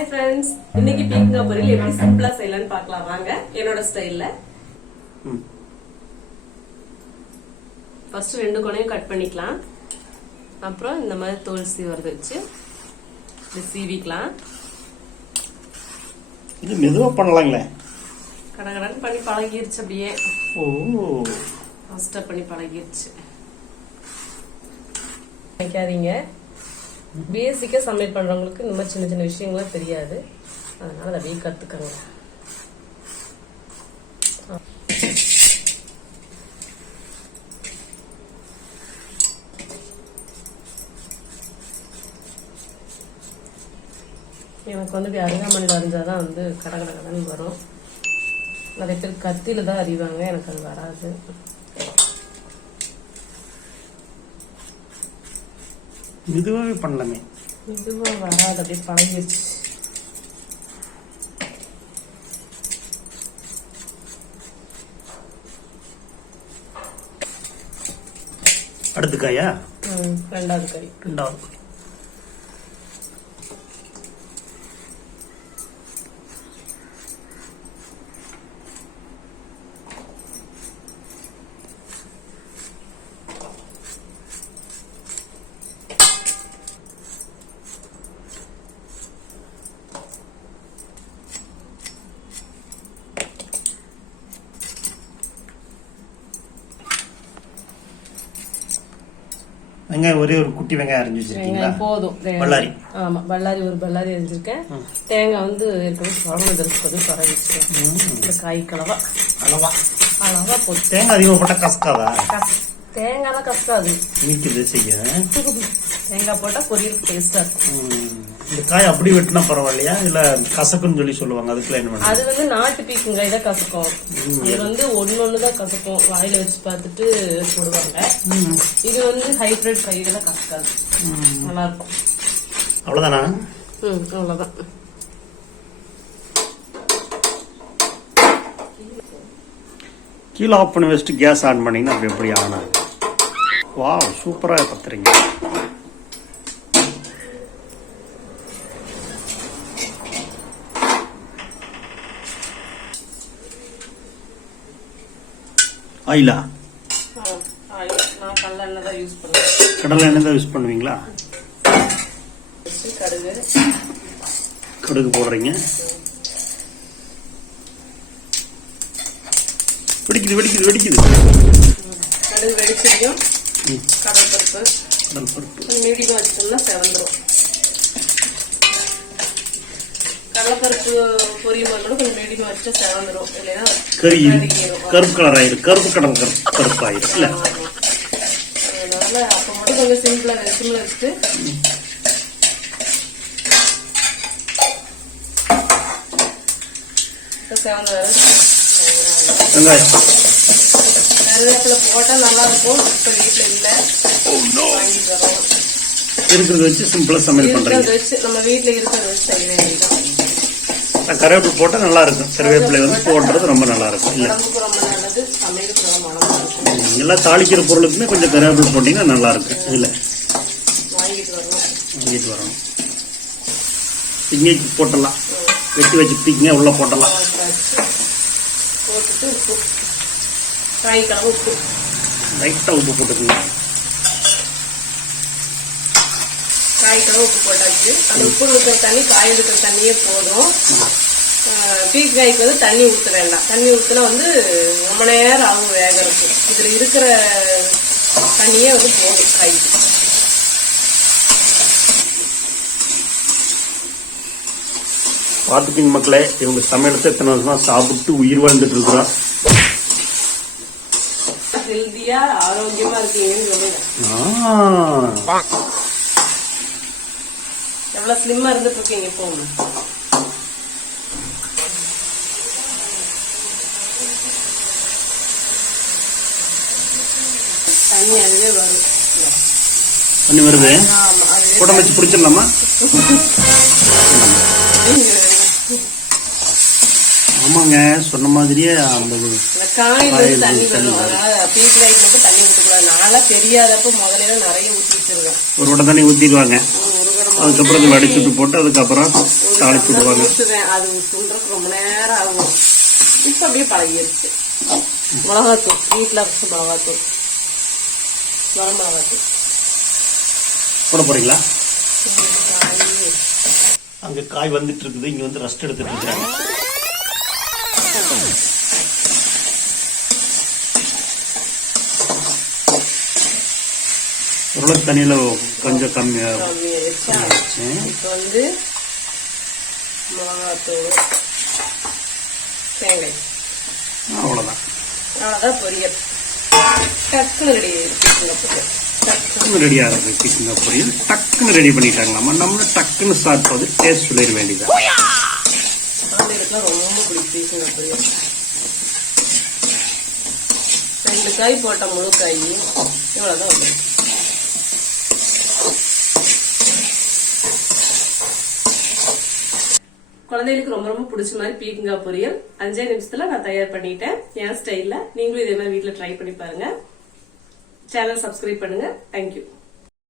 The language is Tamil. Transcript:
Hi friends, இன்னைக்கு பீக்கங்காய் பொரியல் எப்படி சிம்பிளா செய்யலாம்னு பார்க்கலாம் வாங்க என்னோட ஸ்டைல்ல. ஃபர்ஸ்ட் ரெண்டு கொனையும் கட் பண்ணிக்கலாம். அப்புறம் இந்த மாதிரி தோல் சீவறது வச்சு இது சீவிக்கலாம். இது மெதுவா பண்ணலாங்களே. கடகடன்னு பண்ணி பழகிருச்சு அப்படியே. ஓ ஃபாஸ்டா பண்ணி பழகிருச்சு. நினைக்காதீங்க, பேசிக்கா சமையல் பண்றவங்களுக்கு இந்த மாதிரி சின்ன சின்ன விஷயங்கள்லாம் தெரியாது. அதனால அதை அப்படியே கத்துக்கங்க. எனக்கு வந்து இப்படி அருகாமணியில் அரிஞ்சாதான் வந்து கடகடகடன்னு வரும். நிறைய பேர் கத்தியில தான் அறிவாங்க, எனக்கு அது வராது. மெதுவாவே பண்ணலாமே. மெதுவா வராது, அப்படியே பழகிடுச்சு. அடுத்த காயா? ரெண்டாவது காய். வெங்காயம் ஒரே ஒரு குட்டி வெங்காயம் அரிஞ்சு வச்சிருக்கீங்களா? போதும். பல்லாரி. ஆமா, பல்லாரி ஒரு பல்லாரி அரிஞ்சிருக்கேன். தேங்காய் வந்து ஏற்கனவே குழம்பு தரிசு பரவ வச்சிருக்கேன். இந்த காய் அளவா அளவா போட்டு. தேங்காய் அதிகமா போட்டா கசக்காதா? தேங்காய்லாம் கசக்காது, இனிக்குது செய்ய. தேங்காய் போட்டா பொரியல் டேஸ்டா இருக்கும். இந்த காய் அப்படி வெட்டினா பரவாயில்லையா, இல்ல கசக்குன்னு சொல்லி சொல்லுவாங்க, அதுக்குள்ள என்ன? அது வந்து நாட்டு பீக்கங்காய் தான் கசக்கும். இது வந்து ஒன்னொன்னுதான் கசக்கும், வாயில வச்சு பார்த்துட்டு போடுவாங்க. இது வந்து ஹைபிரிட் காய்கெல்லாம் கசக்காது, நல்லா இருக்கும். அவ்வளவுதானா? அவ்வளவுதான். கீழே ஆஃப் பண்ணி வச்சுட்டு கேஸ் ஆன் பண்ணீங்கன்னா அப்படி எப்படி ஆனா? வா, சூப்பரா பத்துறீங்க. ஆயிலா? நான் கடலை எண்ணெய் தான் யூஸ் பண்ணுவேன். கடலை எண்ணெய் தான் யூஸ் பண்ணுவீங்களா? கடுகு போடுறீங்க. வெடிக்குது வெடிக்குது வெடிக்குது. கடுகு வெடிச்சதையும் கடலைப்பருப்பு மீடியமா வச்சோம்னா செவந்துடும். கடலைப்பருப்பு பொரியும் போது கொஞ்சம் மீடியமா வச்சா செவந்துடும், இல்லைன்னா கருப்பு கலர் ஆயிரும். கருப்பு கடல் கருப்பு ஆயிரும் இல்ல? அதனால அப்ப மட்டும் கொஞ்சம் சிம்பிளா சிம்ல வச்சுட்டு செவந்த வெங்காயம் கருவேப்பிலை போட்டா நல்லா இருக்கும். இப்ப வீட்டுல இல்ல, வாங்கிட்டு வரோம். இருக்கிறத வச்சு சிம்பிளா சமையல் பண்றீங்க. வச்சு நம்ம வீட்டுல இருக்கிறத வச்சு செய்ய வேண்டியதான். கருவேப்பிலை போட்டா நல்லா இருக்கும். கருவேப்பிலை வந்து போடுறது ரொம்ப நல்லா இருக்கும் இல்ல? ரொம்ப நல்லது, சமையலுக்கு ரொம்ப மனமா இருக்கும். எல்லாம் தாளிக்கிற பொருளுக்குமே கொஞ்சம் கருவேப்பிலை போட்டீங்கன்னா நல்லா இருக்கும் இல்ல? வாங்கிட்டு வரணும். பிங்கைக்கு போட்டலாம், வெட்டி வச்சு பீக்கிங்க உள்ள போட்டலாம். போட்டுட்டு உப்பு, காய் கலவு உப்பு, லைட்டா உப்பு போட்டுக்கோங்க. காய் கலவு உப்பு போட்டாச்சு. அந்த உப்பு இருக்கிற தண்ணி, காய் இருக்கிற தண்ணியே போதும். பீக்காய்க்கு வந்து தண்ணி ஊற்ற வேண்டாம். தண்ணி ஊற்றினா வந்து ரொம்ப நேரம் ஆகும் வேகறதுக்கு. இதுல இருக்கிற தண்ணியே வந்து போதும் காய்க்கு. பார்த்துக்கிங்க மக்களே, இவங்க சமையலத்தை எத்தனை வருஷமா சாப்பிட்டு உயிர் வாழ்ந்துட்டு இருக்கிறோம். ஹெல்தியா ஆரோக்கியமா இருக்கீங்கன்னு சொல்லுங்க. எவ்வளவு ஸ்லிம்மா இருந்துட்டு இருக்கீங்க இப்போ. தண்ணி அதுவே வரும். தண்ணி வருது, கூட்டம் வச்சு பிடிச்சிடலாமா? ஆமாங்க, சொன்ன மாதிரியே அந்த காயில தண்ணி வரும். பீக்காய்க்கு மட்டும் தண்ணி ஊற்றக்கூடாது. நாளா தெரியாதப்ப முதல்ல நிறைய ஊற்றி வச்சிருக்கேன். ஒரு வட்டம் தண்ணி ஊற்றிடுவாங்க. ஒரு அதுக்கப்புறம் இது வடிச்சுட்டு போட்டு அதுக்கப்புறம் தாளிச்சு விடுவாங்க. அது சுண்டுறதுக்கு ரொம்ப நேரம் ஆகும். இப்ப அப்படியே பழகிடுச்சு. மிளகாத்தூள், வீட்டுல அரைச்ச மிளகாத்தூள், வர மிளகாத்தூள் போட போறீங்களா? அங்க காய் வந்துட்டு இருக்குது, இங்க வந்து ரெஸ்ட் எடுத்துட்டு இருக்காங்க. ஓரளவுக்கு தண்ணியில கொஞ்சம் கம்மியாயிடுச்சு. இப்ப வந்து மிளகாத்தூள், தேங்காய், அவ்வளவுதான். பொரியல் டக்குன்னு ரெடி ரெடி ஆகுது. பீக்கங்கா பொரியல் டக்குன்னு ரெடி பண்ணிட்டாங்களாமா. நம்ம டக்குன்னு சாப்பிட்டு டேஸ்ட் சொல்லிட வேண்டியதான். குழந்தைகளுக்குலாம் ரொம்ப பிடிக்கும் பீக்கங்கா பொரியல். 2 காய் போட்ட முழு காய் இவ்வளவுதான் வந்து. குழந்தைகளுக்கு ரொம்ப ரொம்ப பிடிச்ச மாதிரி பீக்கங்கா பொரியல் 5 நிமிஷத்துல நான் தயார் பண்ணிட்டேன் என் ஸ்டைல்ல. நீங்களும் இதே மாதிரி வீட்டுல ட்ரை பண்ணி பாருங்க. சேனல் சப்ஸ்கிரைப் பண்ணுங்க. தேங்க்யூ.